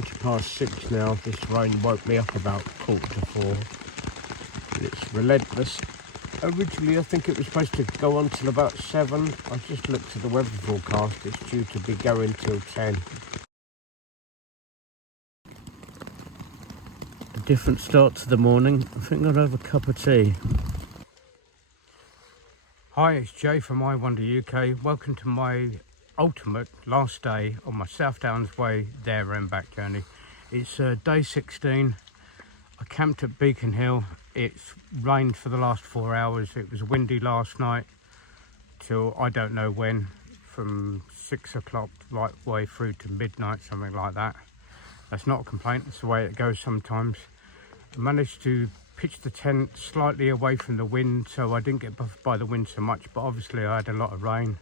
6:20 now. This rain woke me up about 4:45. And it's relentless. Originally I think it was supposed to go on till about 7. I just looked at the weather forecast. It's due to be going till 10. A different start to the morning. I think I'll have a cup of tea. Hi, it's Jay from I Wonder UK. Welcome to my ultimate last day on my South Downs Way there and back journey. It's day 16. I camped at Beachy Head. It's rained for the last 4 hours. It was windy last night till I don't know when, from 6 o'clock right way through to midnight, something like that. That's not a complaint, that's the way it goes sometimes. I managed to pitch the tent slightly away from the wind, so I didn't get buffed by the wind so much, but obviously I had a lot of rain.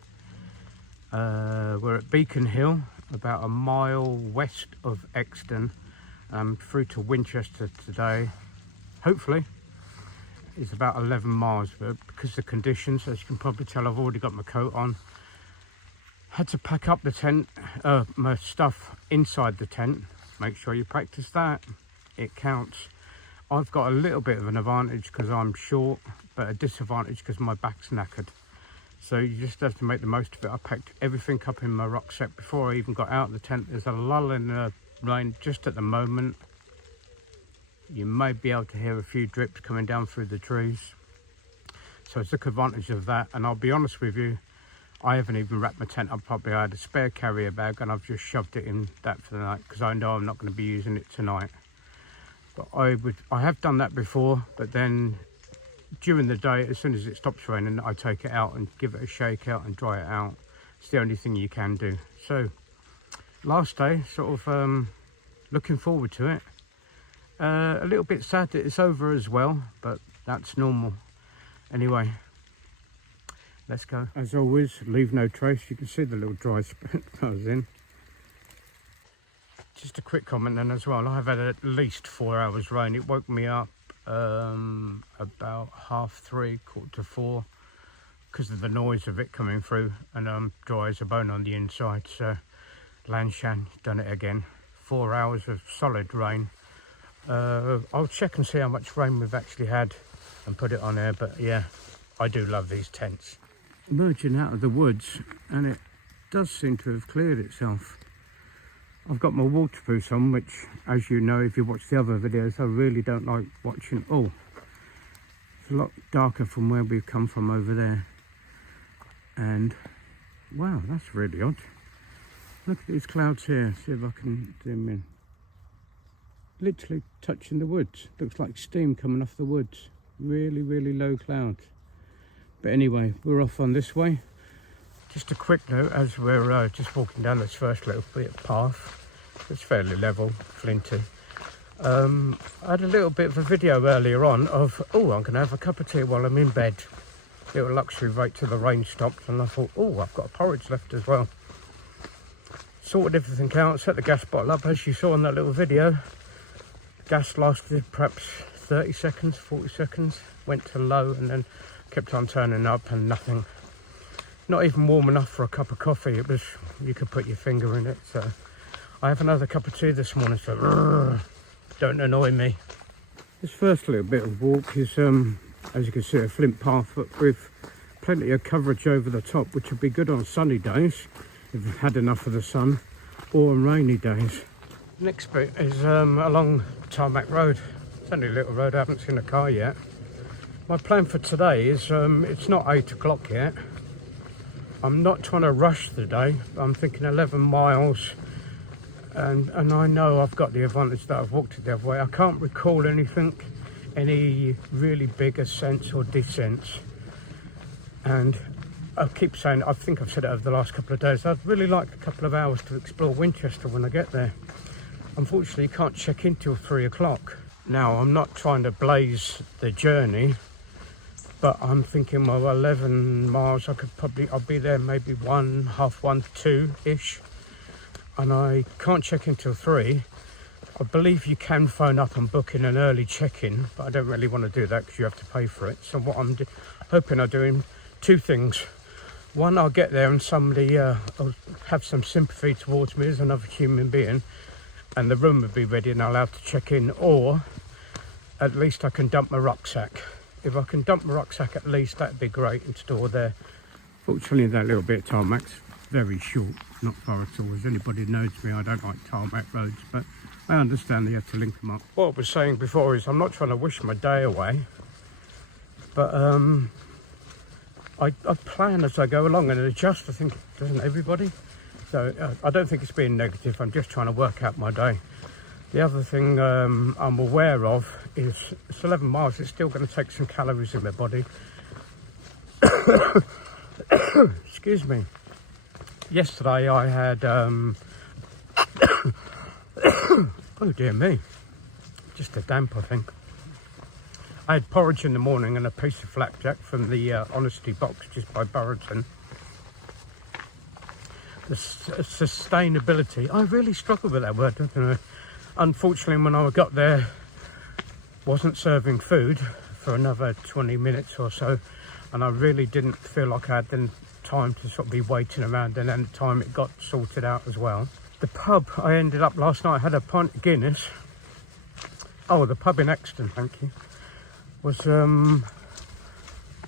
We're at Beachy Head, about a mile west of Exton, through to Winchester today. Hopefully it's about 11 miles, but because of the conditions, as you can probably tell, I've already got my coat on. Had to pack up the tent, my stuff inside the tent. Make sure you practice that, it counts. I've got a little bit of an advantage because I'm short, but a disadvantage because my back's knackered. So you just have to make the most of it. I packed everything up in my rucksack before I even got out of the tent. There's a lull in the rain just at the moment. You may be able to hear a few drips coming down through the trees. So I took advantage of that, and I'll be honest with you, I haven't even wrapped my tent up properly. I had a spare carrier bag and I've just shoved it in that for the night because I know I'm not going to be using it tonight. But I have done that before, but then during the day, as soon as it stops raining, I take it out and give it a shake out and dry it out. It's the only thing you can do. So last day, sort of looking forward to it. A little bit sad that it's over as well, but that's normal. Anyway, let's go. As always, leave no trace. You can see the little dry spot I was in. Just a quick comment then as well. I've had at least 4 hours rain. It woke me up about 3:30, 4:45, because of the noise of it coming through, and I'm dry as a bone on the inside. So Lanshan, done it again. 4 hours of solid rain. I'll check and see how much rain we've actually had and put it on there, but yeah, I do love these tents. Emerging out of the woods, and it does seem to have cleared itself. I've got my waterproofs on, which, as you know, if you watch the other videos, I really don't like watching. Oh, it's a lot darker from where we've come from over there. And wow, that's really odd. Look at these clouds here. See if I can zoom in. Literally touching the woods. Looks like steam coming off the woods. Really, really low clouds. But anyway, we're off on this way. Just a quick note, as we're just walking down this first little bit of path. It's fairly level, flinty. I had a little bit of a video earlier on of, oh, I'm going to have a cup of tea while I'm in bed. Little luxury right till the rain stopped, and I thought, oh, I've got a porridge left as well. Sorted everything out, set the gas bottle up, as you saw in that little video. Gas lasted perhaps 30 seconds, 40 seconds, went to low and then kept on turning up and nothing. Not even warm enough for a cup of coffee. It was, you could put your finger in it. So I have another cup of tea this morning, so don't annoy me. This first little bit of walk is, as you can see, a flint path, but with plenty of coverage over the top, which would be good on sunny days if you've had enough of the sun, or on rainy days. Next bit is along Tarmac Road. It's only a little road, I haven't seen a car yet. My plan for today is, it's not 8 o'clock yet. I'm not trying to rush the day. I'm thinking 11 miles, and I know I've got the advantage that I've walked it the other way. I can't recall anything, any really big ascents or descents. And I keep saying, I think I've said it over the last couple of days, I'd really like a couple of hours to explore Winchester when I get there. Unfortunately, you can't check in till 3 o'clock. Now, I'm not trying to blaze the journey, but I'm thinking, well, 11 miles, I'll be there maybe 1, half 1, 2-ish. And I can't check in till 3. I believe you can phone up and book in an early check-in, but I don't really want to do that because you have to pay for it. So what I'm hoping I'm doing, 2 things. One, I'll get there and somebody will have some sympathy towards me as another human being and the room would be ready and I'll have to check in, or at least I can dump my rucksack. If I can dump my rucksack at least, that'd be great, and store there. Fortunately, that little bit of tarmac's very short, not far at all. As anybody knows me, I don't like tarmac roads, but I understand they have to link them up. What I was saying before is I'm not trying to wish my day away, but I plan as I go along and adjust. I think, doesn't everybody? So I don't think it's being negative. I'm just trying to work out my day. The other thing I'm aware of is it's 11 miles. It's still going to take some calories in my body. Excuse me. Yesterday I had, oh dear me, just a damp I think. I had porridge in the morning and a piece of flapjack from the Honesty box just by Burrington. The sustainability, I really struggle with that word, don't I? Unfortunately, when I got there, wasn't serving food for another 20 minutes or so, and I really didn't feel like I had the time to sort of be waiting around, and then the time it got sorted out as well. The pub I ended up last night, I had a pint of Guinness. Oh, the pub in Exton, thank you, was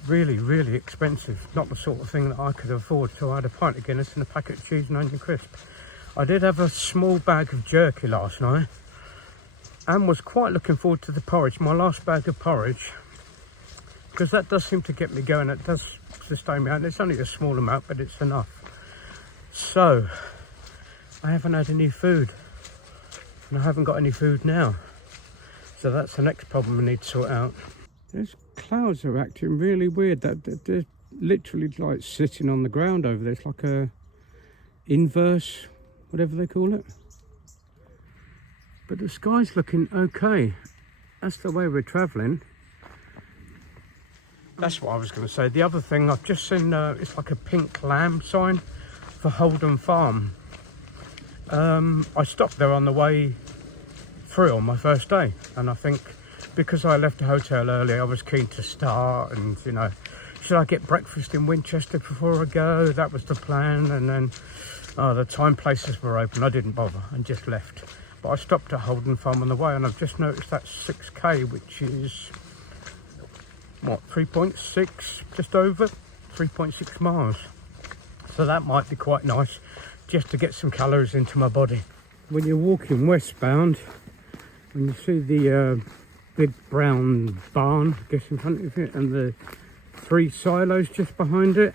really expensive. Not the sort of thing that I could afford, so I had a pint of Guinness and a packet of cheese and onion crisp. I did have a small bag of jerky last night and was quite looking forward to the porridge, my last bag of porridge, because that does seem to get me going. It does sustain me, and it's only a small amount, but it's enough. So I haven't had any food, and I haven't got any food now, so that's the next problem we need to sort out. Those clouds are acting really weird. That they're literally like sitting on the ground over there. It's like a inverse, whatever they call it. But the sky's looking okay. That's the way we're travelling. That's what I was going to say. The other thing, I've just seen, it's like a pink lamb sign for Holden Farm. I stopped there on the way through on my first day, and I think because I left the hotel early, I was keen to start, and you know, should I get breakfast in Winchester before I go? That was the plan. And then the time places were open, I didn't bother and just left. But I stopped at Holden Farm on the way, and I've just noticed that's 6k, which is what, 3.6, just over 3.6 miles. So that might be quite nice just to get some calories into my body. When you're walking westbound, when you see the big brown barn, I guess, in front of it, and the 3 silos just behind it,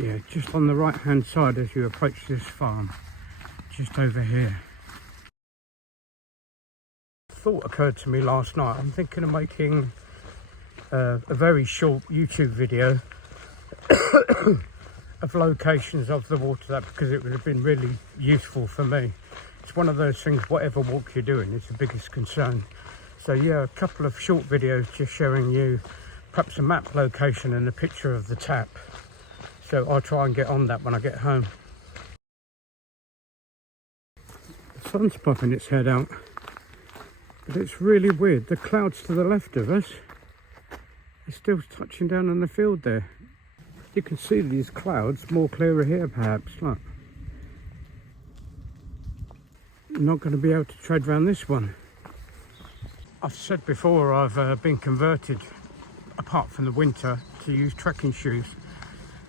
yeah, just on the right hand side as you approach this farm, just over here. Thought occurred to me last night. I'm thinking of making a very short YouTube video of locations of the water, that because it would have been really useful for me. It's one of those things, whatever walk you're doing, it's the biggest concern. So yeah, a couple of short videos just showing you perhaps a map location and a picture of the tap. So I'll try and get on that when I get home. The sun's popping its head out, but it's really weird. The clouds to the left of us are still touching down on the field there. You can see these clouds more clearer here perhaps. Look. I'm not going to be able to tread around this one. I've said before, I've been converted, apart from the winter, to use trekking shoes,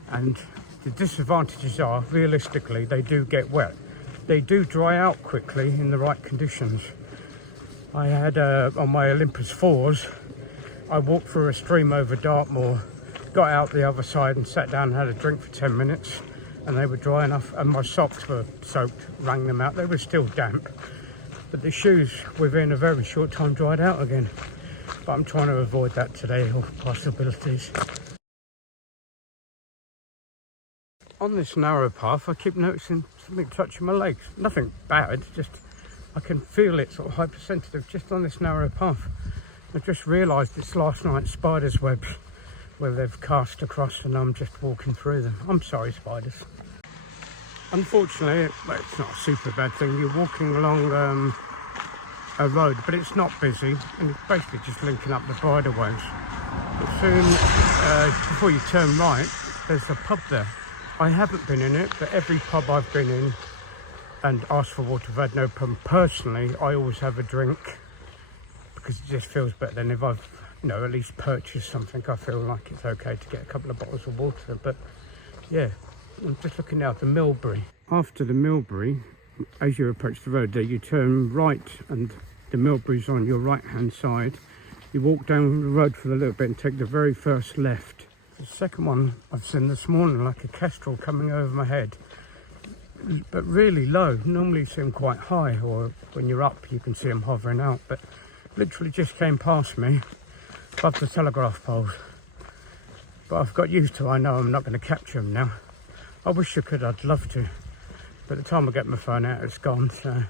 and the disadvantages are, realistically, they do get wet. They do dry out quickly in the right conditions. I had on my Olympus 4s, I walked through a stream over Dartmoor, got out the other side and sat down and had a drink for 10 minutes, and they were dry enough, and my socks were soaked, wrung them out. They were still damp, but the shoes within a very short time dried out again. But I'm trying to avoid that today, all possibilities. On this narrow path, I keep noticing something touching my legs. Nothing bad, just I can feel it sort of hypersensitive just on this narrow path. I just realised it's last night's spider's webs where they've cast across, and I'm just walking through them. I'm sorry, spiders. Unfortunately, it's not a super bad thing. You're walking along a road, but it's not busy, and it's basically just linking up the bridleways. But soon, before you turn right, there's a pub there. I haven't been in it, but every pub I've been in and ask for water if I had no problem. Personally, I always have a drink because it just feels better than if I've, you know, at least purchased something. I feel like it's okay to get a couple of bottles of water. But yeah, I'm just looking now at the Millbury. After the Millbury, as you approach the road there, you turn right and the Millbury's on your right hand side. You walk down the road for a little bit and take the very first left. The second one I've seen this morning, like a kestrel coming over my head, but really low. Normally you see them quite high, or when you're up you can see them hovering out, but literally just came past me above the telegraph poles. But I've got used to it. I know I'm not going to capture them now. I wish I could, I'd love to, but the time I get my phone out it's gone. So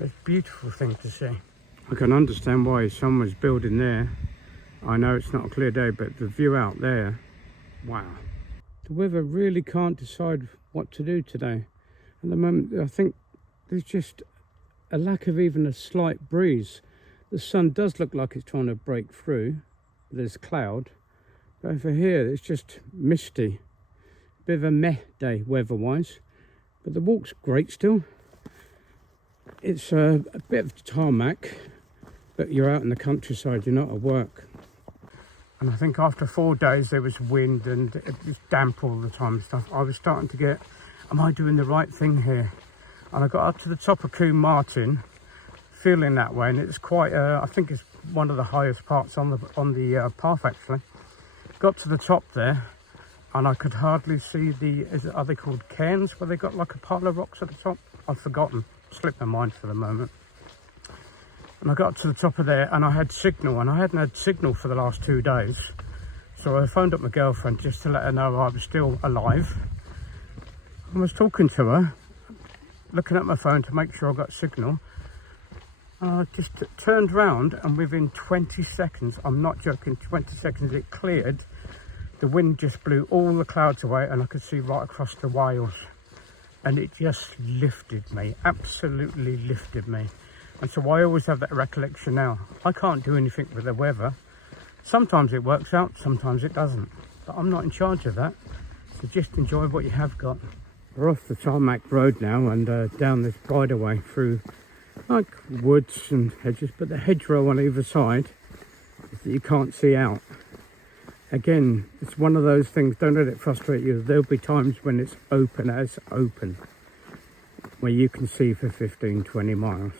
it's a beautiful thing to see. I can understand why someone's building there. I know it's not a clear day, but the view out there, wow. The weather really can't decide what to do today. At the moment, I think there's just a lack of even a slight breeze. The sun does look like it's trying to break through. There's cloud. But over here, it's just misty. Bit of a meh day weather-wise. But the walk's great still. It's a bit of tarmac, but you're out in the countryside, you're not at work. And I think after 4 days there was wind and it was damp all the time and stuff. I was starting to get, am I doing the right thing here? And I got up to the top of Combe Martin feeling that way, and it's quite, I think it's one of the highest parts on the path actually. Got to the top there and I could hardly see the, are they called cairns, where they got like a pile of rocks at the top? I've forgotten, slipped my mind for the moment. And I got to the top of there and I had signal, and I hadn't had signal for the last 2 days. So I phoned up my girlfriend just to let her know I was still alive. I was talking to her, looking at my phone to make sure I got signal. I just turned round and within 20 seconds, I'm not joking, 20 seconds it cleared. The wind just blew all the clouds away and I could see right across the Wales. And it just lifted me, absolutely lifted me. And so I always have that recollection now. I can't do anything with the weather. Sometimes it works out, sometimes it doesn't. But I'm not in charge of that. So just enjoy what you have got. We're off the tarmac road now and down this bridleway through like woods and hedges. But the hedgerow on either side is that you can't see out. Again, it's one of those things, don't let it frustrate you. There'll be times when it's open as open, where you can see for 15, 20 miles.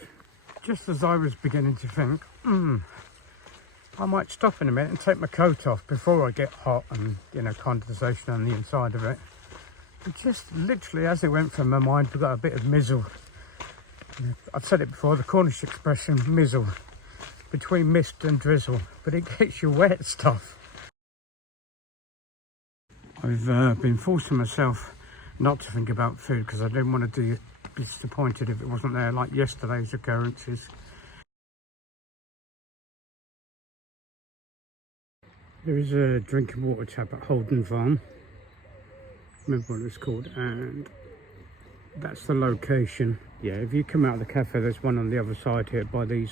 Just as I was beginning to think, I might stop in a minute and take my coat off before I get hot and, you know, condensation on the inside of it. It just literally, as it went from my mind, I got a bit of mizzle. I've said it before, the Cornish expression, mizzle, between mist and drizzle, but it gets you wet stuff. I've been forcing myself not to think about food because I didn't want to be disappointed if it wasn't there, like yesterday's occurrences. There is a drinking water tap at Holden Farm. Remember what it's called, and that's the location. Yeah, if you come out of the cafe, there's one on the other side here by these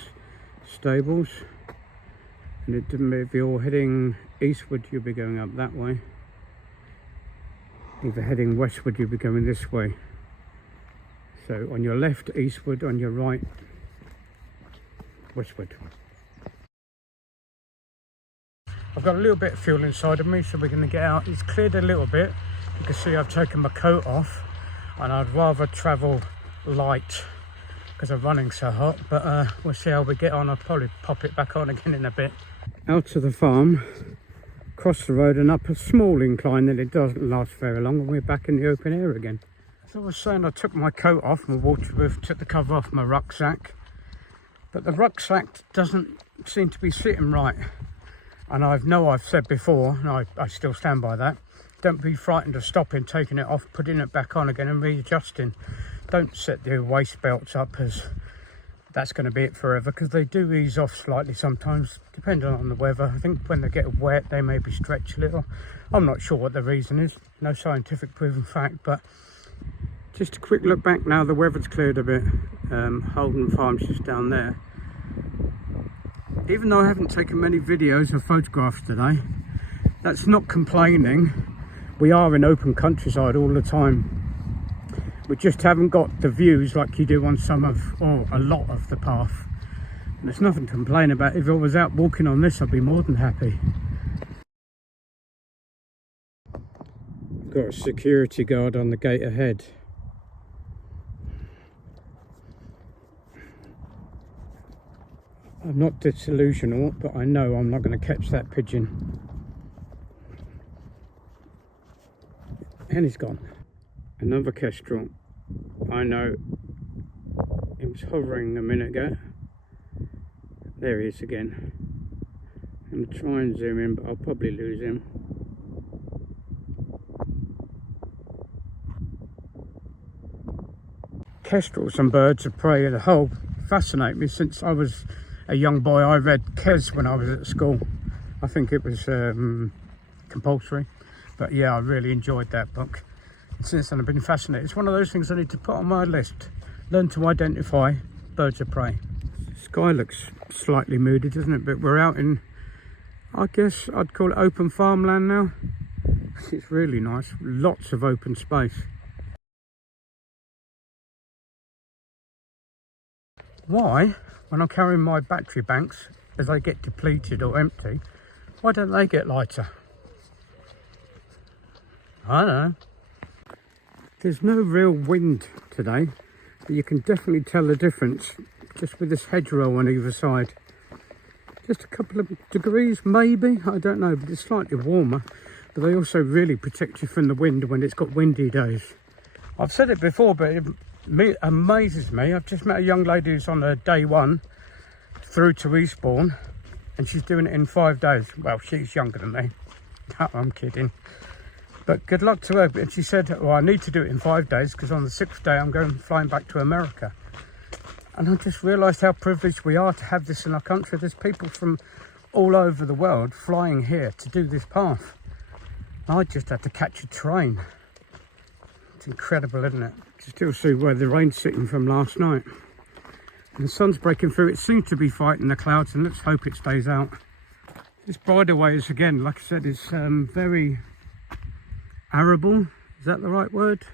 stables. And if you're heading eastward, you'll be going up that way. If you're heading westward, you'll be going this way. So on your left, eastward, on your right, westward. I've got a little bit of fuel inside of me, so we're going to get out. It's cleared a little bit. You can see I've taken my coat off, and I'd rather travel light because I'm running so hot, but we'll see how we get on. I'll probably pop it back on again in a bit. Out to the farm, across the road and up a small incline, and it doesn't last very long, and we're back in the open air again. As I was saying, I took my coat off, my waterproof, took the cover off my rucksack, but the rucksack doesn't seem to be sitting right. And I've said before, and I still stand by that, don't be frightened of stopping, taking it off, putting it back on again and readjusting. Don't set the waist belts up as that's going to be it forever, because they do ease off slightly sometimes, depending on the weather. I think when they get wet, they maybe stretch a little. I'm not sure what the reason is, no scientific proven fact, but just a quick look back now. The weather's cleared a bit. Holden Farm's just down there. Even though I haven't taken many videos or photographs today, that's not complaining. We are in open countryside all the time. We just haven't got the views like you do on some of, or a lot of the path. And there's nothing to complain about. If I was out walking on this, I'd be more than happy. Got a security guard on the gate ahead. I'm not disillusional, but I know I'm not going to catch that pigeon. And he's gone. Another kestrel. I know. He was hovering a minute ago. There he is again. I'm going to try and zoom in, but I'll probably lose him. Kestrels and birds of prey as a whole fascinate me. Since I was a young boy, I read Kes when I was at school. I think it was compulsory, but yeah, I really enjoyed that book. And since then I've been fascinated. It's one of those things I need to put on my list. Learn to identify birds of prey. The sky looks slightly moody, doesn't it? But we're out in, I guess I'd call it open farmland now. It's really nice, lots of open space. Why, when I'm carrying my battery banks, as they get depleted or empty, why don't they get lighter? I don't know. There's no real wind today, but you can definitely tell the difference just with this hedgerow on either side. Just a couple of degrees maybe, I don't know, but it's slightly warmer. But they also really protect you from the wind when it's got windy days. I've said it before, but it amazes me. I've just met a young lady who's on her day one through to Eastbourne, and she's doing it in 5 days. Well, she's younger than me. No, I'm kidding. But good luck to her. And she said, well, I need to do it in 5 days because on the 6th day I'm flying back to America. And I just realised how privileged we are to have this in our country. There's people from all over the world flying here to do this path. I just had to catch a train. It's incredible, isn't it? You can still see where the rain's sitting from last night. And the sun's breaking through. It seems to be fighting the clouds, and let's hope it stays out. This bridleway is, again, like I said, is very arable. Is that the right word?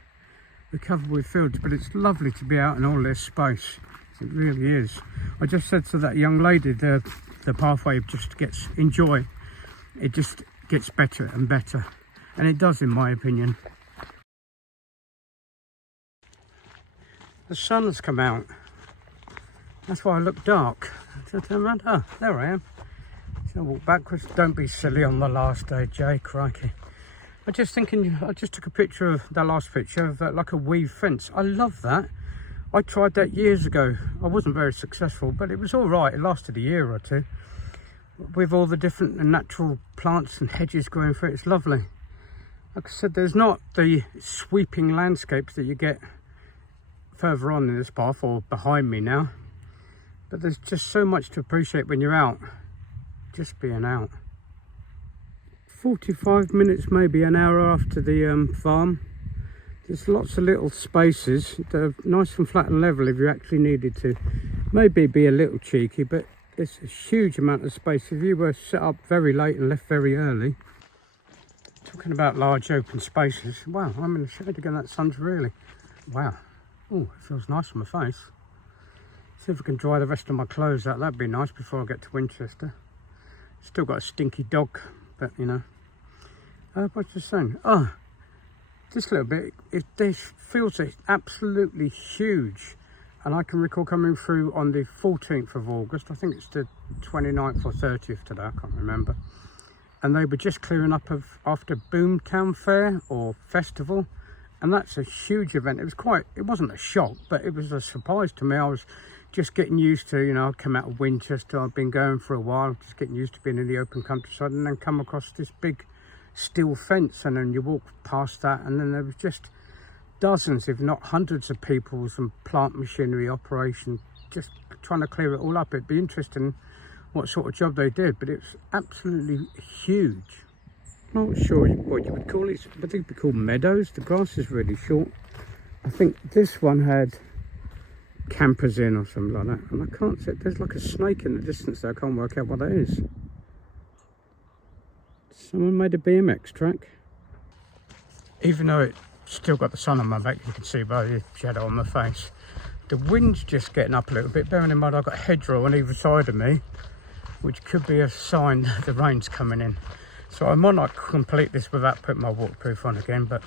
We're covered with fields, but it's lovely to be out in all this space. It really is. I just said to that young lady, the pathway just gets, enjoy. It just gets better and better. And it does, in my opinion. The sun's come out. That's why I look dark. So I turn around. Oh, there I am. So I walk backwards. Don't be silly on the last day, Jay. Crikey. I just took a picture of that last picture of like a weave fence. I love that. I tried that years ago. I wasn't very successful, but it was all right. It lasted a year or two. With all the different natural plants and hedges growing through it, it's lovely. Like I said, there's not the sweeping landscapes that you get further on in this path or behind me now. But there's just so much to appreciate when you're out. Just being out. 45 minutes, maybe an hour after the farm. There's lots of little spaces that are nice and flat and level if you actually needed to. Maybe be a little cheeky, but it's a huge amount of space. If you were set up very late and left very early. Talking about large open spaces. Wow, I'm in the shade again. That sun's really... Wow. Oh, it feels nice on my face. See if I can dry the rest of my clothes out. That'd be nice before I get to Winchester. Still got a stinky dog, but you know. What's just saying? Oh, this little bit. This feels absolutely huge. And I can recall coming through on the 14th of August. I think it's the 29th or 30th today. I can't remember. And they were just clearing up after Boomtown Fair or Festival. And that's a huge event. It wasn't a shock, but it was a surprise to me. I was just getting used to, you know, I'd come out of Winchester. I've been going for a while, just getting used to being in the open countryside, and then come across this big steel fence, and then you walk past that, and then there was just dozens, if not hundreds of people, some plant machinery operation, just trying to clear it all up. It'd be interesting what sort of job they did, but it's absolutely huge. Not sure what you would call it, but they'd be called meadows. The grass is really short. I think this one had campers in or something like that, and I can't see. There's like a snake in the distance there. I can't work out what that is. Someone made a BMX track. Even though it still got the sun on my back, you can see by the shadow on my face. The wind's just getting up a little bit, bearing in mind I've got a hedgerow on either side of me, which could be a sign that the rain's coming in. So I might not complete this without putting my waterproof on again, but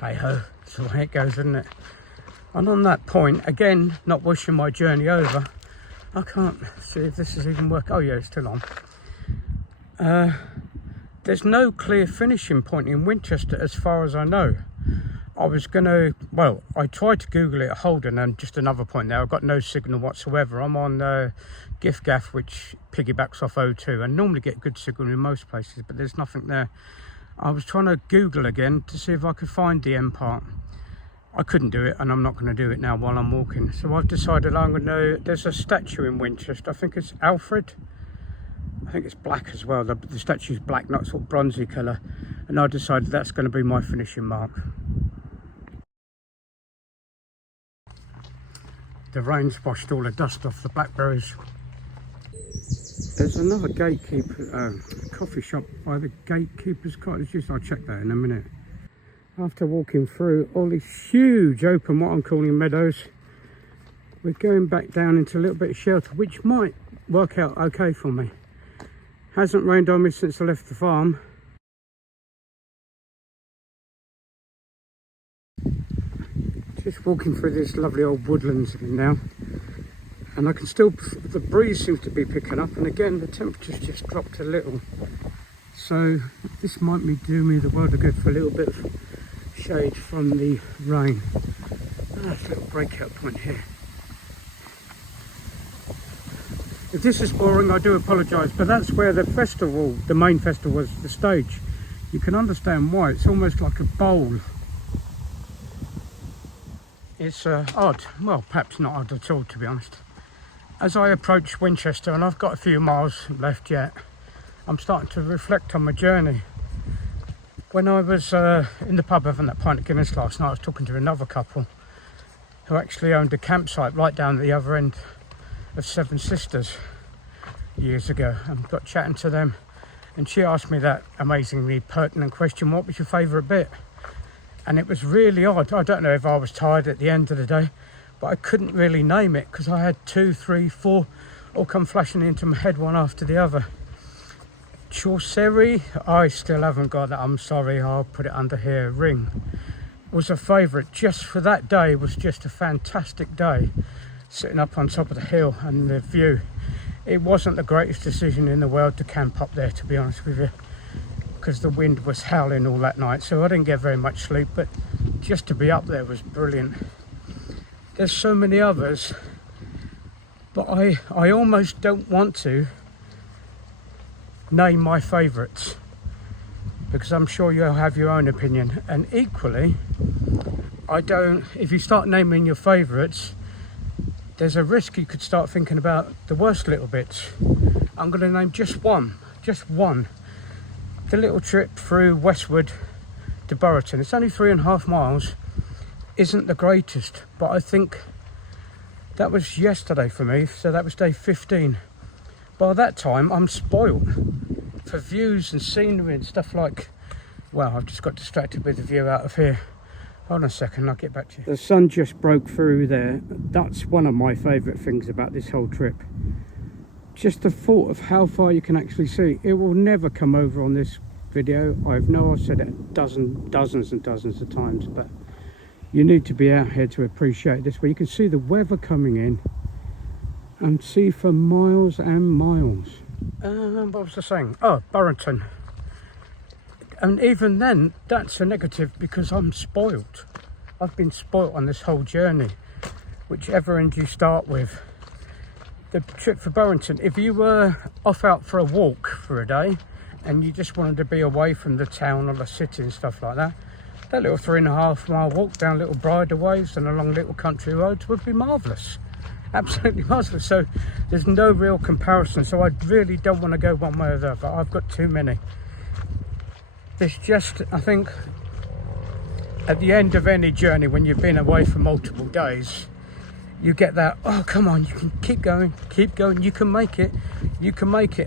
hey ho, it's the way it goes, isn't it? And on that point, again, not wishing my journey over, I can't see if this is even working. Oh yeah, it's still on. There's no clear finishing point in Winchester as far as I know. I was gonna, well, I tried to Google it at Holden, and just another point there, I've got no signal whatsoever. I'm on Gift Gaff, which piggybacks off O2, and normally get good signal in most places, but there's nothing there. I was trying to Google again to see if I could find the end part. I couldn't do it, and I'm not going to do it now while I'm walking. So I've decided I'm going to, there's a statue in Winchester, I think it's Alfred. I think it's black as well, the statue's black, not sort of bronzy colour. And I decided that's going to be my finishing mark. The rain's washed all the dust off the blackberries. There's another gatekeeper, coffee shop by the gatekeeper's cottages. I'll check that in a minute. After walking through all these huge open, what I'm calling meadows, we're going back down into a little bit of shelter, which might work out okay for me. Hasn't rained on me since I left the farm. Just walking through this lovely old woodlands now, and I can still, the breeze seems to be picking up, and again the temperature's just dropped a little, so this might do me the world of good for a little bit of shade from the rain. Nice little breakout point here. If this is boring, I do apologise, but that's where the festival, the main festival, was the stage. You can understand why. It's almost like a bowl. It's odd, well, perhaps not odd at all, to be honest. As I approach Winchester, and I've got a few miles left yet, I'm starting to reflect on my journey. When I was in the pub having that pint of Guinness last night, I was talking to another couple who actually owned a campsite right down at the other end of Seven Sisters years ago, and got chatting to them, and she asked me that amazingly pertinent question, what was your favourite bit? And it was really odd. I don't know if I was tired at the end of the day, but I couldn't really name it because I had 2, 3, 4 all come flashing into my head one after the other. Chaucery, I still haven't got that, I'm sorry, I'll put it under here. Ring was a favourite just for that day. It was just a fantastic day, sitting up on top of the hill and the view. It wasn't the greatest decision in the world to camp up there, to be honest with you, because the wind was howling all that night, so I didn't get very much sleep, but just to be up there was brilliant. There's so many others, but I almost don't want to name my favourites, because I'm sure you'll have your own opinion, and equally, if you start naming your favourites, there's a risk you could start thinking about the worst little bits. I'm going to name just one. The little trip through westward to Burriton, it's only 3.5 miles, isn't the greatest, but I think that was yesterday for me, so that was day 15. By that time I'm spoilt for views and scenery and stuff like, well, I've just got distracted with the view out of here. Hold on a second, I'll get back to you. The sun just broke through there. That's one of my favourite things about this whole trip. Just the thought of how far you can actually see. It will never come over on this video. I've said it dozens and dozens of times, but you need to be out here to appreciate this, where you can see the weather coming in and see for miles and miles. What was I saying? Oh, Burriton. And even then, that's a negative because I'm spoilt. I've been spoilt on this whole journey, whichever end you start with. The trip for Burriton, if you were off out for a walk for a day and you just wanted to be away from the town or the city and stuff like that, that little 3.5 mile walk down little bridleways and along little country roads would be marvellous. Absolutely marvellous. So there's no real comparison. So I really don't want to go one way or the other. I've got too many. There's just, I think, at the end of any journey, when you've been away for multiple days, you get that, oh, come on, you can keep going, you can make it.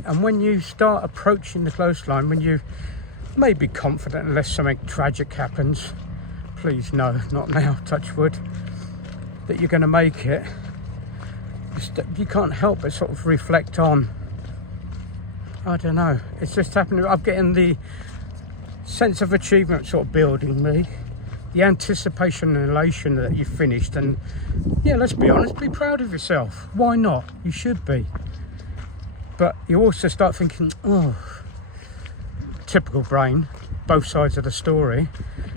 And when you start approaching the coastline, when you may be confident unless something tragic happens, please no, not now, touch wood, that you're going to make it, you can't help but sort of reflect on, I don't know, it's just happening. I'm getting the sense of achievement sort of building me, the anticipation and elation that you've finished, and yeah, let's be honest, be proud of yourself. Why not? You should be. But you also start thinking, oh, typical brain, both sides of the story,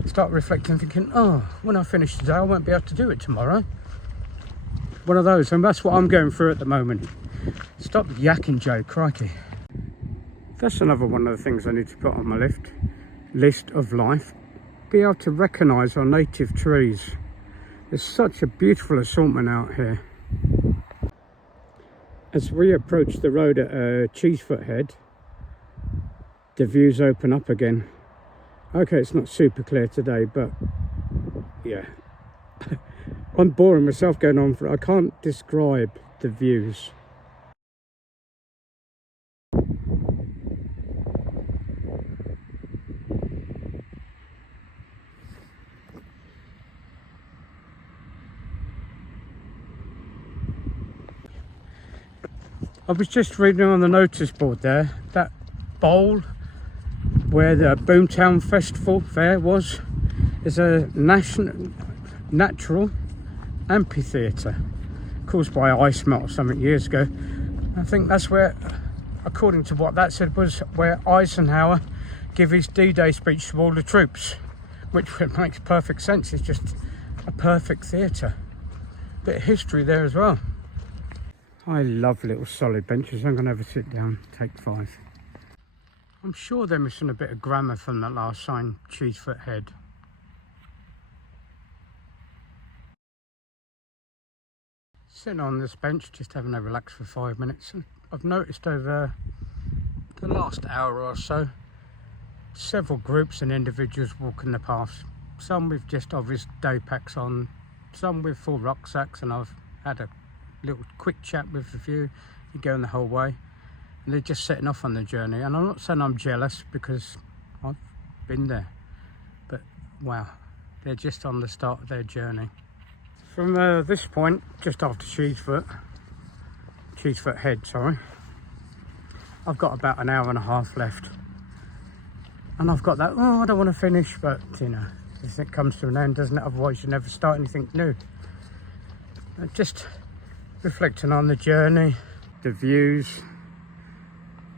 start reflecting, thinking, oh, when I finish today, I won't be able to do it tomorrow. One of those, and that's what I'm going through at the moment. Stop yakking, Joe, crikey. That's another one of the things I need to put on my list of life. Be able to recognise our native trees. There's such a beautiful assortment out here. As we approach the road at Cheesefoot Head, the views open up again. Okay, it's not super clear today, but yeah. I'm boring myself going on for it. I can't describe the views. I was just reading on the notice board there, that bowl where the Boomtown Festival Fair was, is a natural amphitheatre caused by ice melt something years ago. I think that's where, according to what that said, was where Eisenhower gave his D-Day speech to all the troops, which makes perfect sense. It's just a perfect theatre. Bit of history there as well. I love little solid benches. I'm going to have a sit down, take 5. I'm sure they're missing a bit of grammar from that last sign, Cheesefoot Head. Sitting on this bench, just having a relax for 5 minutes. And I've noticed over the last hour or so, several groups and individuals walking the paths. Some with just obvious day packs on, some with full rucksacks, and I've had a little quick chat with a few. You're going the whole way, and they're just setting off on the journey. And I'm not saying I'm jealous, because I've been there, but wow, they're just on the start of their journey. From this point, just after Cheesefoot Head, sorry, I've got about an hour and a half left, and I've got that, oh, I don't want to finish, but you know, it comes to an end, doesn't it? Otherwise you never start anything new. Just reflecting on the journey, the views,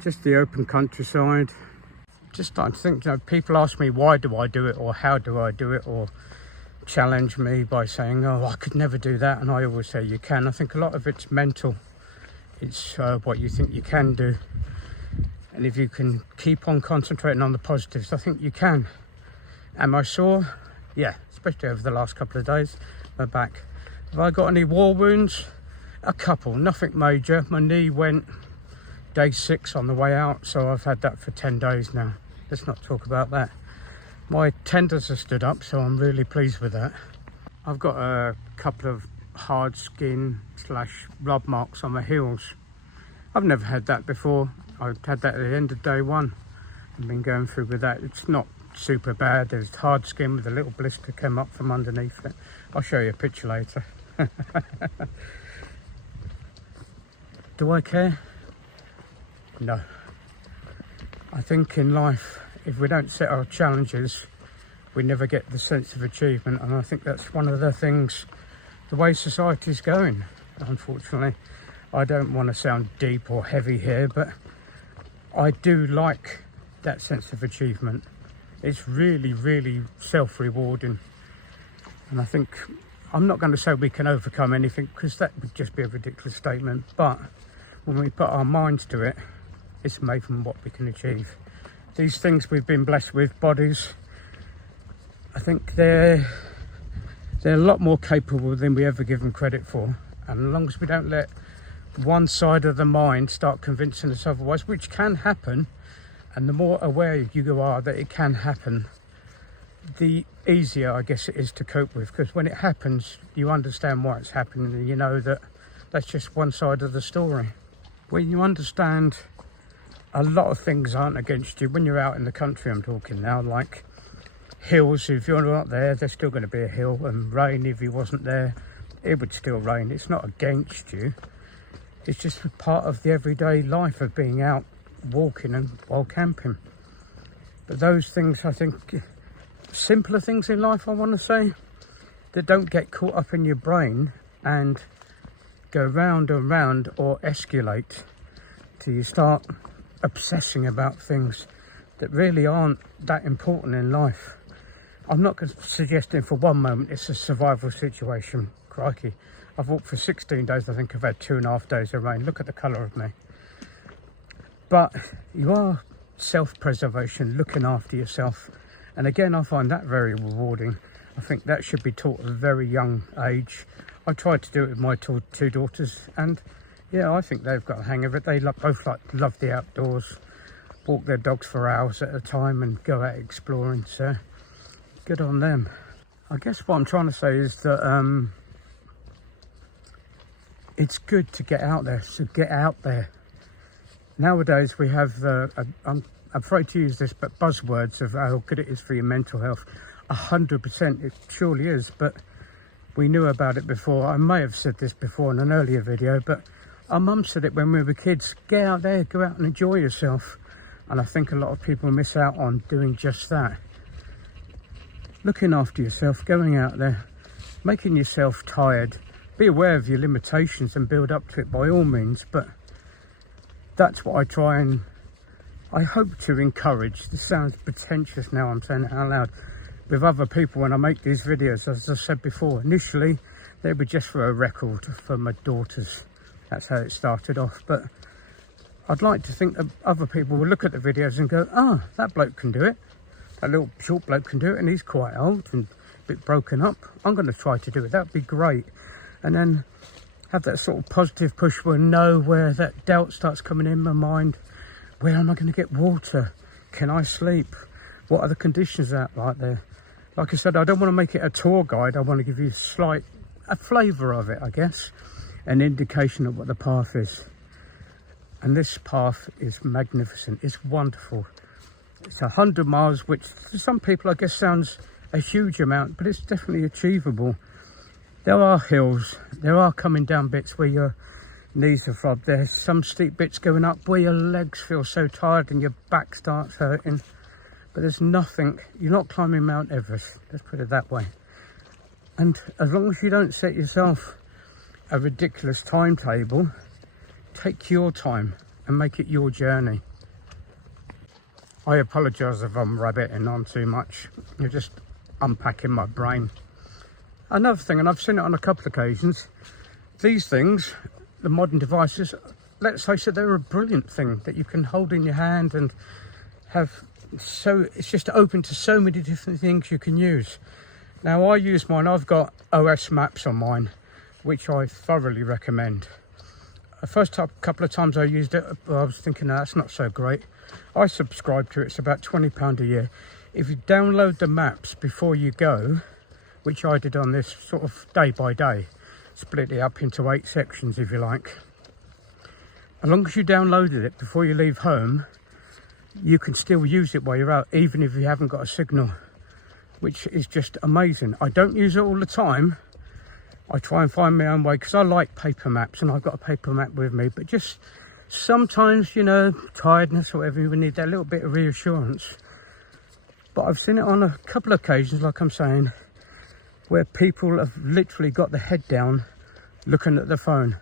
just the open countryside. Just starting to think, you know, people ask me why do I do it, or how do I do it, or challenge me by saying, oh, I could never do that, and I always say you can. I think a lot of it's mental. It's what you think you can do, and if you can keep on concentrating on the positives, I think you can. Am I sore? Yeah, especially over the last couple of days. My back. Have I got any war wounds? A couple, nothing major. My knee went day 6 on the way out, so I've had that for 10 days now. Let's not talk about that. My tendons have stood up, so I'm really pleased with that. I've got a couple of hard skin / rub marks on my heels. I've never had that before. I had that at the end of day 1. I've been going through with that. It's not super bad. There's hard skin with a little blister came up from underneath it. I'll show you a picture later. Do I care? No. I think in life, if we don't set our challenges, we never get the sense of achievement, and I think that's one of the things, the way society's going, unfortunately. I don't want to sound deep or heavy here, but I do like that sense of achievement. It's really, really self-rewarding, and I think, I'm not going to say we can overcome anything, because that would just be a ridiculous statement, but when we put our minds to it, it's amazing what we can achieve. These things we've been blessed with, bodies, I think they're a lot more capable than we ever give them credit for. And as long as we don't let one side of the mind start convincing us otherwise, which can happen, and the more aware you are that it can happen, the easier I guess it is to cope with, because when it happens, you understand why it's happening, and you know that that's just one side of the story. When you understand a lot of things aren't against you, when you're out in the country, I'm talking now, like hills, if you're not there, there's still going to be a hill, and rain, if you wasn't there, it would still rain. It's not against you, it's just a part of the everyday life of being out walking and wild camping. But those things, I think, simpler things in life, I want to say, that don't get caught up in your brain and go round and round or escalate till you start obsessing about things that really aren't that important in life. I'm not suggesting for one moment it's a survival situation. Crikey, I've walked for 16 days. I think I've had 2.5 days of rain. Look at the colour of me. But you are self-preservation, looking after yourself. And again, I find that very rewarding. I think that should be taught at a very young age. I tried to do it with my two daughters, and yeah, I think they've got a hang of it. They both love the outdoors, walk their dogs for hours at a time and go out exploring, so good on them. I guess what I'm trying to say is that it's good to get out there, so get out there. Nowadays we have, I'm afraid to use this, but buzzwords of how good it is for your mental health. 100% it surely is, but we knew about it before. I may have said this before in an earlier video, but our mum said it when we were kids. Get out there, go out and enjoy yourself. And I think a lot of people miss out on doing just that. Looking after yourself, going out there, making yourself tired. Be aware of your limitations and build up to it by all means, but that's what I try and I hope to encourage. This sounds pretentious now, I'm saying it out loud. With other people when I make these videos, as I said before, initially they were just for a record for my daughters. That's how it started off, but I'd like to think that other people will look at the videos and go, oh, that bloke can do it. That little short bloke can do it, and he's quite old and a bit broken up. I'm going to try to do it. That'd be great. And then have that sort of positive push where where that doubt starts coming in my mind. Where am I going to get water? Can I sleep? What are the conditions out like there? Like I said, I don't want to make it a tour guide. I want to give you a flavour of it, I guess. An indication of what the path is. And this path is magnificent. It's wonderful. It's 100 miles, which for some people I guess sounds a huge amount, but it's definitely achievable. There are hills. There are coming down bits where your knees are throbbed. There's some steep bits going up where your legs feel so tired and your back starts hurting. But there's nothing, you're not climbing Mount Everest, let's put it that way. And as long as you don't set yourself a ridiculous timetable, take your time and make it your journey. I apologise if I'm rabbiting on too much. You're just unpacking my brain. Another thing, and I've seen it on a couple of occasions, these things, the modern devices, let's face it, they're a brilliant thing that you can hold in your hand and have. So it's just open to so many different things you can use. Now I use mine, I've got OS maps on mine, which I thoroughly recommend. The first couple of times I used it, I was thinking, no, that's not so great. I subscribe to it, it's about £20 a year. If you download the maps before you go, which I did on this sort of day by day, split it up into 8 sections if you like. As long as you downloaded it before you leave home, you can still use it while you're out, even if you haven't got a signal, which is just amazing. I don't use it all the time. I try and find my own way because I like paper maps, and I've got a paper map with me, but just sometimes, you know, tiredness or whatever, you need that little bit of reassurance. But I've seen it on a couple of occasions, like I'm saying, where people have literally got their head down looking at the phone.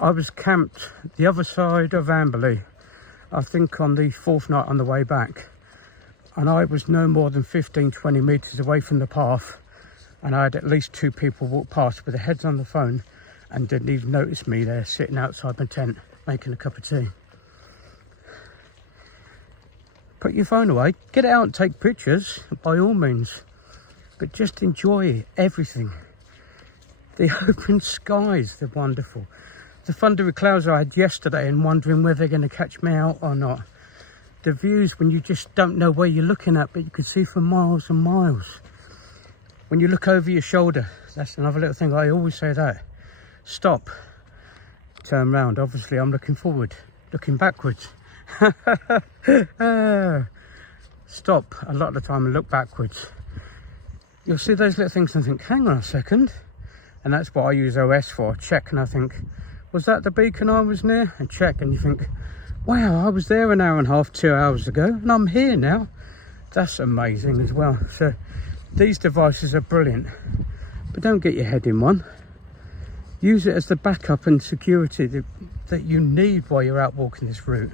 I was camped the other side of Amberley, I think on the 4th night on the way back, and I was no more than 15-20 metres away from the path, and I had at least 2 people walk past with their heads on the phone and didn't even notice me there sitting outside my tent making a cup of tea. Put your phone away, get out and take pictures by all means, but just enjoy everything. The open skies, they're wonderful. The thundery clouds I had yesterday and wondering whether they're going to catch me out or not. The views when you just don't know where you're looking at, but you can see for miles and miles. When you look over your shoulder, that's another little thing, I always say that. Stop, turn round. Obviously I'm looking forward, looking backwards. stop a lot of the time and look backwards, you'll see those little things and think, hang on a second. And that's what I use OS for. Check, and I think, was that the beacon I was near? And check, and you think, wow, I was there an hour and a half, 2 hours ago, and I'm here now. That's amazing as well. So these devices are brilliant, but don't get your head in one. Use it as the backup and security that you need while you're out walking this route.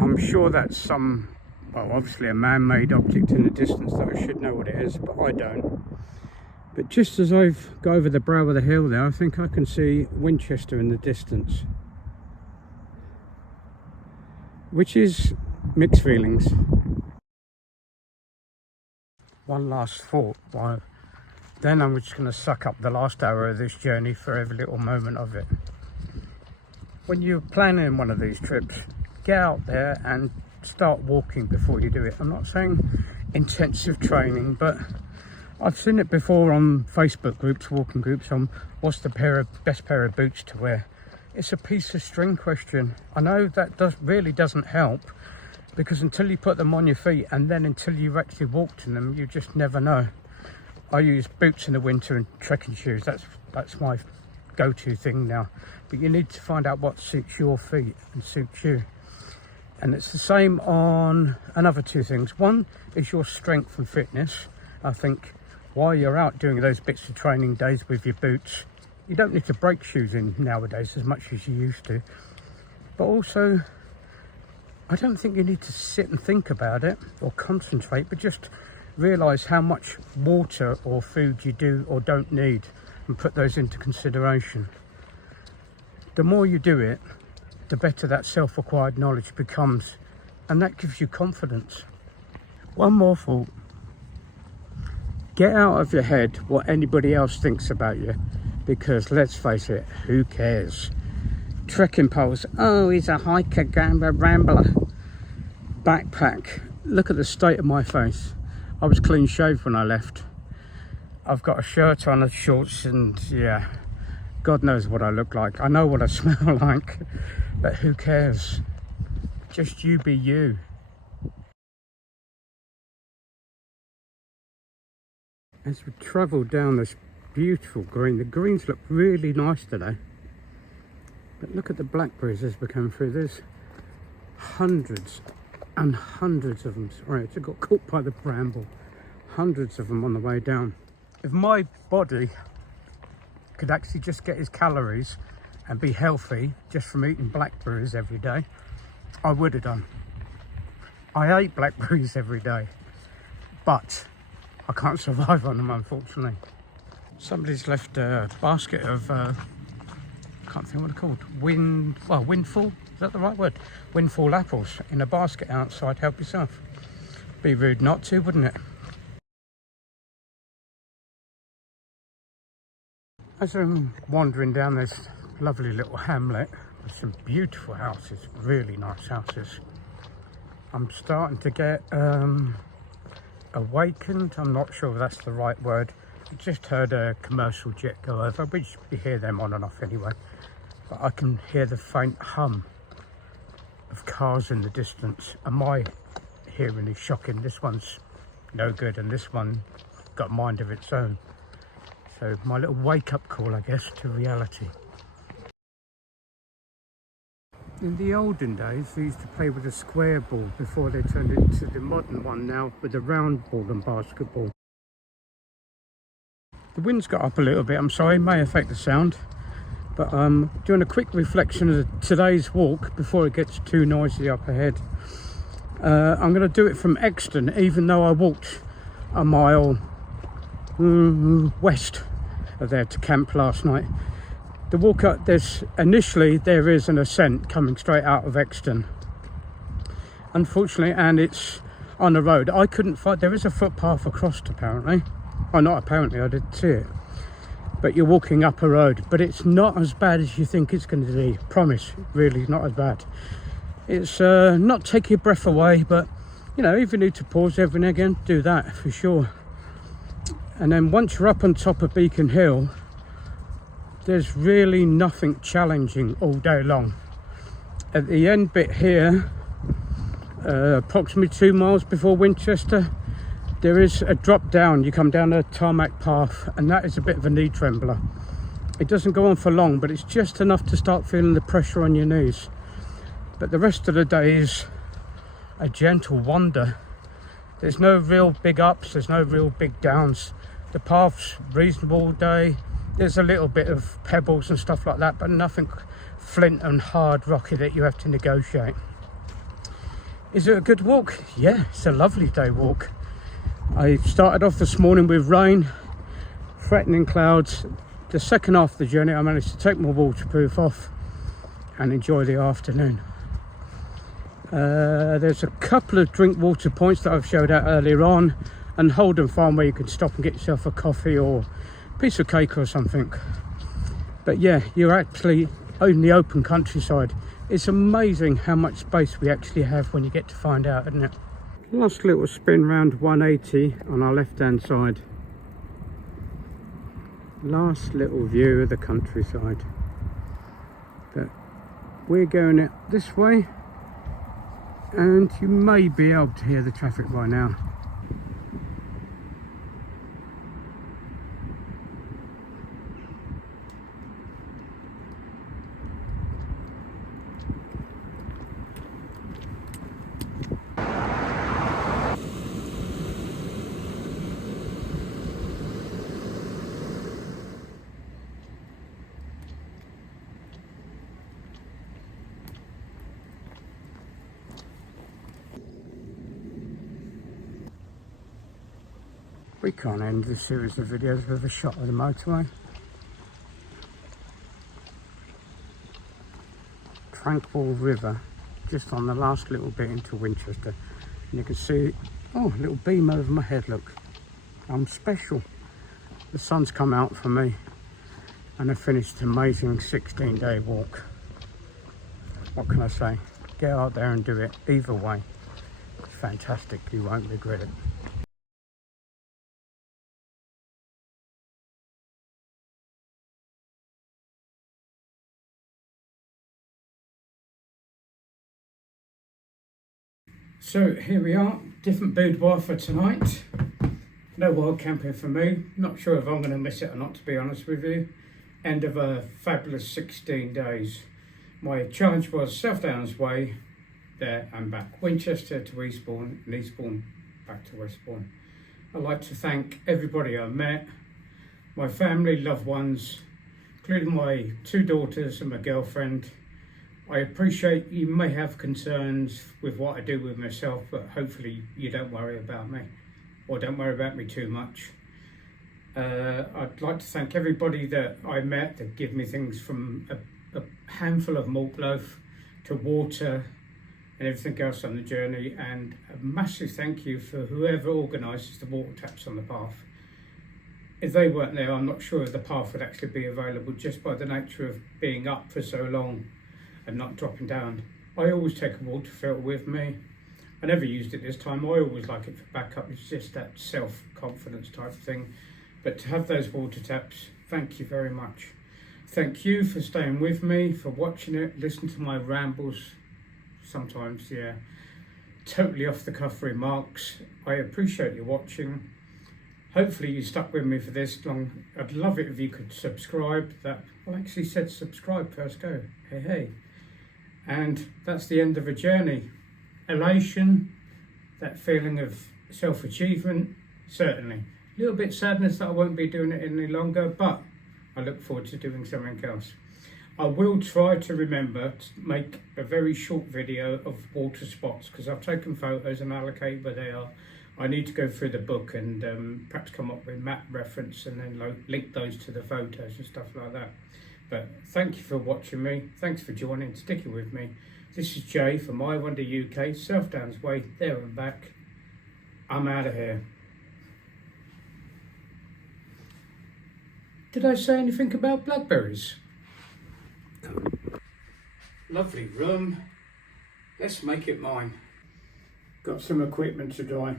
I'm sure that's some, well, obviously a man-made object in the distance that I should know what it is, but I don't. But just as I've got over the brow of the hill there, I think I can see Winchester in the distance, which is mixed feelings. One last thought, then I'm just going to suck up the last hour of this journey for every little moment of it. When you're planning one of these trips, get out there and start walking before you do it. I'm not saying intensive training, but I've seen it before on Facebook groups, walking groups, on what's the best pair of boots to wear. It's a piece of string question. I know that really doesn't help, because until you put them on your feet and then until you've actually walked in them, you just never know. I use boots in the winter and trekking shoes. That's my go-to thing now. But you need to find out what suits your feet and suits you. And it's the same on another two things. One is your strength and fitness. I think while you're out doing those bits of training days with your boots, you don't need to break shoes in nowadays as much as you used to. But also, I don't think you need to sit and think about it or concentrate, but just realise how much water or food you do or don't need and put those into consideration. The more you do it, the better that self-acquired knowledge becomes, and that gives you confidence. One more thought. Get out of your head what anybody else thinks about you, because let's face it, who cares? Trekking poles, oh, he's a hiker, rambler. Backpack, look at the state of my face. I was clean shaved when I left. I've got a shirt on, a shorts, and yeah, God knows what I look like. I know what I smell like, but who cares? Just you be you. As we travel down this beautiful green, the greens look really nice today. But look at the blackberries as we come through. There's hundreds and hundreds of them. Sorry, I got caught by the bramble. Hundreds of them on the way down. If my body could actually just get his calories and be healthy just from eating blackberries every day, I would have done. I ate blackberries every day, but I can't survive on them, unfortunately. Somebody's left a basket of, I can't think what they're called, windfall, is that the right word? Windfall apples in a basket outside. Help yourself. Be rude not to, wouldn't it? As I'm wandering down this lovely little hamlet with some beautiful houses, really nice houses, I'm starting to get awakened. I'm not sure if that's the right word. I just heard a commercial jet go over, which you hear them on and off anyway, but I can hear the faint hum of cars in the distance, and my hearing is shocking. This one's no good, and this one got a mind of its own. So my little wake-up call, I guess, to reality. In the olden days, they used to play with a square ball before they turned it into the modern one now with a round ball and basketball. The wind's got up a little bit, I'm sorry, it may affect the sound, but doing a quick reflection of today's walk before it gets too noisy up ahead. I'm going to do it from Exton, even though I walked a mile west of there to camp last night. The walk up, initially there is an ascent coming straight out of Exton, unfortunately, and it's on the road. I couldn't find, there is a footpath across apparently. Oh, not apparently, I did see it. But you're walking up a road, but it's not as bad as you think it's going to be. Promise, really not as bad. It's not take your breath away, but you know, if you need to pause every now and again, do that for sure. And then once you're up on top of Beacon Hill, there's really nothing challenging all day long. At the end bit here, approximately 2 miles before Winchester, there is a drop down. You come down a tarmac path, and that is a bit of a knee trembler. It doesn't go on for long, but it's just enough to start feeling the pressure on your knees. But the rest of the day is a gentle wander. There's no real big ups, there's no real big downs. The path's reasonable all day. There's a little bit of pebbles and stuff like that, but nothing flint and hard rocky that you have to negotiate. Is it a good walk? Yeah, it's a lovely day walk. I started off this morning with rain, threatening clouds. The second half of the journey, I managed to take my waterproof off and enjoy the afternoon. There's a couple of drink water points that I've showed out earlier on, and Holden Farm where you can stop and get yourself a coffee or a piece of cake or something. But yeah, you're actually in the open countryside. It's amazing how much space we actually have when you get to find out, isn't it? Last little spin round 180 on our left hand side. Last little view of the countryside. But we're going it this way, and you may be able to hear the traffic by now. We can't end this series of videos with a shot of the motorway. Tranquil River, just on the last little bit into Winchester. And you can see, oh, a little beam over my head, look. I'm special. The sun's come out for me, and I finished an amazing 16-day walk. What can I say? Get out there and do it. Either way, it's fantastic. You won't regret it. So here we are, different boudoir for tonight. No wild camping for me. Not sure if I'm going to miss it or not, to be honest with you. End of a fabulous 16 days. My challenge was South Downs Way, there and back. Winchester to Eastbourne, and Eastbourne back to Westbourne. I'd like to thank everybody I met, my family, loved ones, including my 2 daughters and my girlfriend. I appreciate you may have concerns with what I do with myself, but hopefully you don't worry about me, or don't worry about me too much. I'd like to thank everybody that I met that give me things from a handful of malt loaf to water and everything else on the journey, and a massive thank you for whoever organises the water taps on the path. If they weren't there, I'm not sure if the path would actually be available, just by the nature of being up for so long and not dropping down. I always take a water filter with me. I never used it this time. I always like it for backup. It's just that self-confidence type thing. But to have those water taps, thank you very much. Thank you for staying with me, for watching it, listening to my rambles. Sometimes, yeah, totally off the cuff remarks. I appreciate you watching. Hopefully you stuck with me for this long. I'd love it if you could subscribe. That I actually said subscribe first go. Hey, hey. And that's the end of a journey. Elation, that feeling of self-achievement, certainly. A little bit sadness that I won't be doing it any longer, but I look forward to doing something else. I will try to remember to make a very short video of water spots, because I've taken photos and allocated where they are. I need to go through the book and perhaps come up with map reference and then link those to the photos and stuff like that. But thank you for watching me. Thanks for joining, sticking with me. This is Jay from I Wonder UK, South Downs Way, there and back. I'm out of here. Did I say anything about blackberries? Lovely room. Let's make it mine. Got some equipment to dry.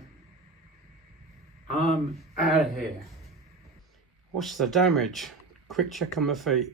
I'm out of here. What's the damage? Quick check on my feet.